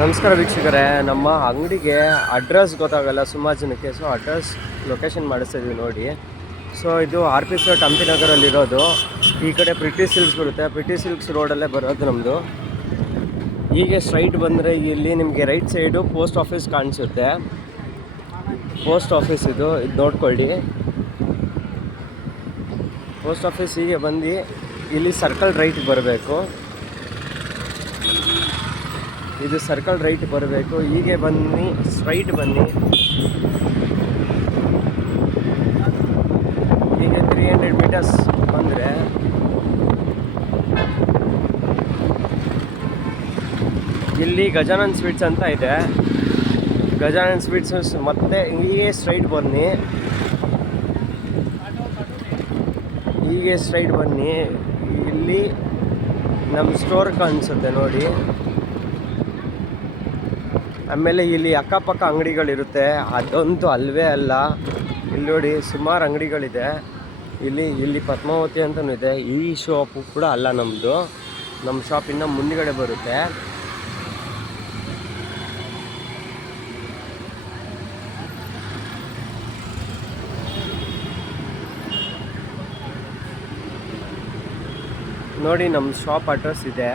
ನಮಸ್ಕಾರ ವೀಕ್ಷಕರೇ, ನಮ್ಮ ಅಂಗಡಿಗೆ ಅಡ್ರೆಸ್ ಗೊತ್ತಾಗಲ್ಲ ಸುಮಾರು ಜನಕ್ಕೆ. ಸೊ ಅಡ್ರೆಸ್ ಲೊಕೇಶನ್ ಮಾಡಿಸ್ತಾ ಇದೀವಿ ನೋಡಿ. ಸೊ ಇದು RP Sort ಹಂಪಿ ನಗರಲ್ಲಿರೋದು. ಈ ಕಡೆ ಪ್ರಿಟಿ ಸಿಲ್ಕ್ಸ್ ಬರುತ್ತೆ. ಪ್ರಿಟಿ ಸಿಲ್ಕ್ಸ್ ರೋಡಲ್ಲೇ ಬರೋದು ನಮ್ಮದು. ಹೀಗೆ ಸ್ಟ್ರೈಟ್ ಬಂದರೆ ಇಲ್ಲಿ ನಿಮಗೆ ರೈಟ್ ಸೈಡು ಪೋಸ್ಟ್ ಆಫೀಸ್ ಕಾಣಿಸುತ್ತೆ. ಪೋಸ್ಟ್ ಆಫೀಸ್ ಇದು ನೋಡ್ಕೊಳ್ಳಿ. ಪೋಸ್ಟ್ ಆಫೀಸ್ ಹೀಗೆ ಬಂದು ಇಲ್ಲಿ ಸರ್ಕಲ್ ರೈಟ್ ಬರಬೇಕು. ಇದು ಸರ್ಕಲ್ ರೈಟ್ ಬರಬೇಕು. ಹೀಗೆ ಬನ್ನಿ, ಸ್ಟ್ರೈಟ್ ಬನ್ನಿ. ಹೀಗೆ 300 ಮೀಟರ್ಸ್ ಬಂದರೆ ಇಲ್ಲಿ ಗಜಾನನ್ ಸ್ವೀಟ್ಸ್ ಅಂತ ಇದೆ. ಗಜಾನನ್ ಸ್ವೀಟ್ಸ್ ಮತ್ತೆ ಹೀಗೆ ಸ್ಟ್ರೈಟ್ ಬನ್ನಿ. ಹೀಗೆ ಸ್ಟ್ರೈಟ್ ಬನ್ನಿ. ಇಲ್ಲಿ ನಮ್ಮ ಸ್ಟೋರ್ ಕಾಣಿಸುತ್ತೆ ನೋಡಿ. ಆಮೇಲೆ ಇಲ್ಲಿ ಅಕ್ಕಪಕ್ಕ ಅಂಗಡಿಗಳಿರುತ್ತೆ. ಅದಂತೂ ಅಲ್ವೇ ಅಲ್ಲ. ಇಲ್ಲಿ ನೋಡಿ ಸುಮಾರು ಅಂಗಡಿಗಳಿದೆ. ಇಲ್ಲಿ ಪದ್ಮಾವತಿ ಅಂತಲೂ ಇದೆ. ಈ ಶಾಪು ಕೂಡ ಅಲ್ಲ ನಮ್ಮದು. ನಮ್ಮ ಶಾಪ್ ಇನ್ನೂ ಮುಂದುಗಡೆ ಬರುತ್ತೆ. ನೋಡಿ ನಮ್ಮ ಶಾಪ್ ಅಡ್ರೆಸ್ ಇದೆ.